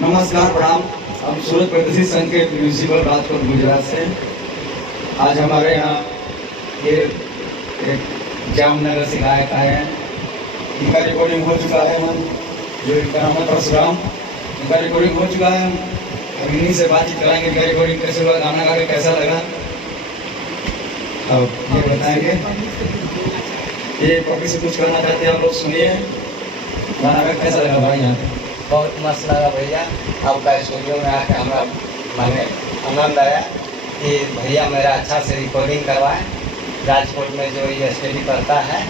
नमस्कार, प्रणाम। हम सूरत प्रदेशी संघ के प्रिंसिपल राजकोट गुजरात से। आज हमारे यहाँ ये एक जामनगर से गायक आए हैं। इनका रिकॉर्डिंग हो चुका है। हम जो इनका नाम है परशुराम, इनका रिकॉर्डिंग हो चुका है। हम इन्हीं से बातचीत कराएंगे इनका रिकॉर्डिंग कैसे हुआ, गाना गा के कैसा लगा, अब ये बताएंगे। ये टॉपिक से कुछ करना चाहते हैं आप लोग, सुनिए। गाना का कैसा लगा भाई? यहाँ पे बहुत मस्त लगा भैया। आपका स्टूडियो में आके हमारा माने आनंद आया कि भैया मेरा अच्छा से रिकॉर्डिंग करवाएं। राजकोट में जो ये स्टडी करता है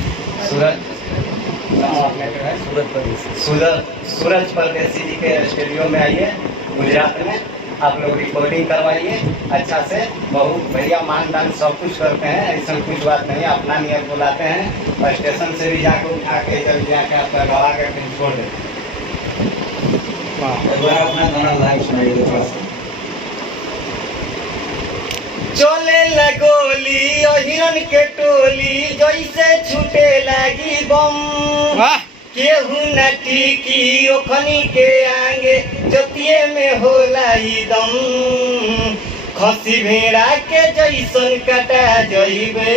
सूरज परदेसी जी के स्टूडियो में आइए गुजरात में, आप लोग रिकॉर्डिंग करवाइए अच्छा से। बहुत भैया मानदान सब कुछ करते हैं, ऐसा कुछ बात नहीं। अपना नियत बुलाते हैं और स्टेशन से भी जाकर उठा के जल्दी जाके आपका गवा के फिर छोड़ देते हैं। एक बार अपना गाना लाइव सुनाइए थोड़ा सा। चले लगोली और हिरन के टोली जैसे छूटे लगी बम। केहू न टिकी ओखनी के आगे जतिये में होला ई दम। खसी भेड़ा के जैसन कटा जइबे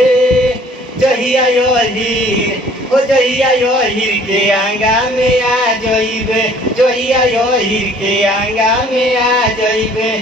जहिया यहीर के आंगा में आ जइबे, जहिया यहीर के आंगा में आ जइबे।